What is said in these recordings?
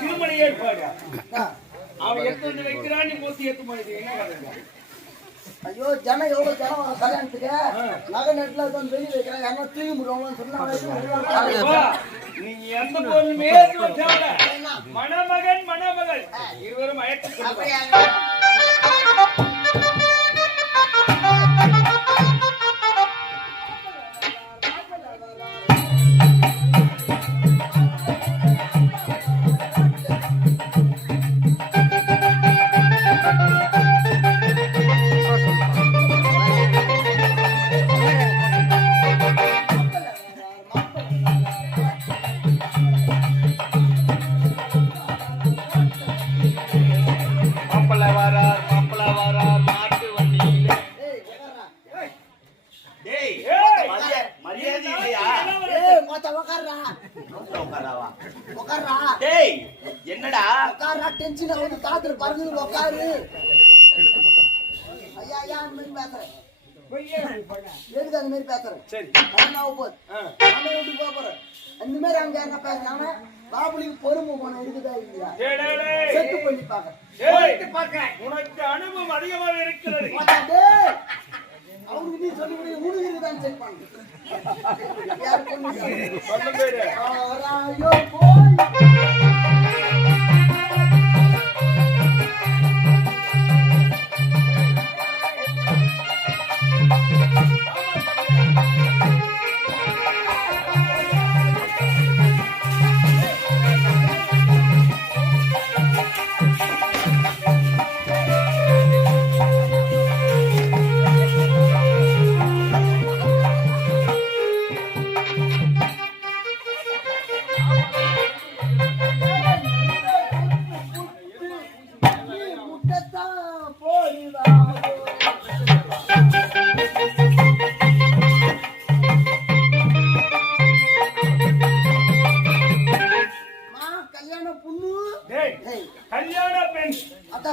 திருமண ஏற்பாடு அவன் எடுத்து வந்து வைக்கிறான், நீ மூர்த்தி எடுத்து போயிடு. என்ன கதை? ஐயோ ஜனம் எவ்வளவு ஜனம் வரும் கல்யாணத்துக்கு. நகை நட்டுல வந்து வெளியே வைக்கிறாங்க, யாரா தூக்கி முடிவாங்கன்னு சொன்னா நீங்க எந்த பொருளுமே மணமகன் மணமகள் இருவரும் அழைத்து என்னடா டென்ஷன் ஆகுது, காத்துல பறந்து உட்காரு. ஐயா ஐயா அந்த மாதிரி பேசுறேன், எதுக்கு அந்த மாதிரி பேசுறேன்? சரி வீட்டுக்கு போறேன் அந்த மாதிரி அங்க என்ன பேசுறாங்க? பாபுலிக்கு பொறுமை போன இருக்குதா இல்லையா? செட்டு பண்ணி பாக்க உனக்கு அனுபவம் அதிகமாக இருக்கிறது. அவனுக்கு நீ சொல்லி உனக்குதான் செக் பண்ணு.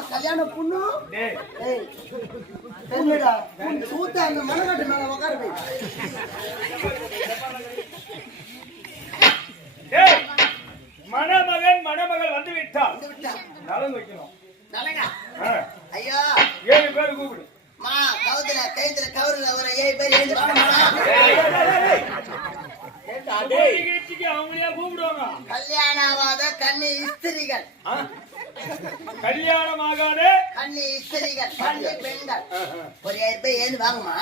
கல்யாண பொண்ணு சூத்த அந்த மனநாட்டு மேல உட்கார மணமகன் மணமகள் வந்து விட்டான். நலங்கு வைக்கணும். ஐயா 7 பேர் கூப்பிடு. கவுத்துல கைத்துல கவருல வர 7 பேர் எழுந்து அவங்களே கூப்பிடுவாங்க. கல்யாணமாத கன்னி இஸ்திரிகள், கல்யாணமாகாத கன்னி இஸ்திரிகள், கன்னி பெண்கள் ஒரு 7 பேர் எழுந்து வாங்கம்மா.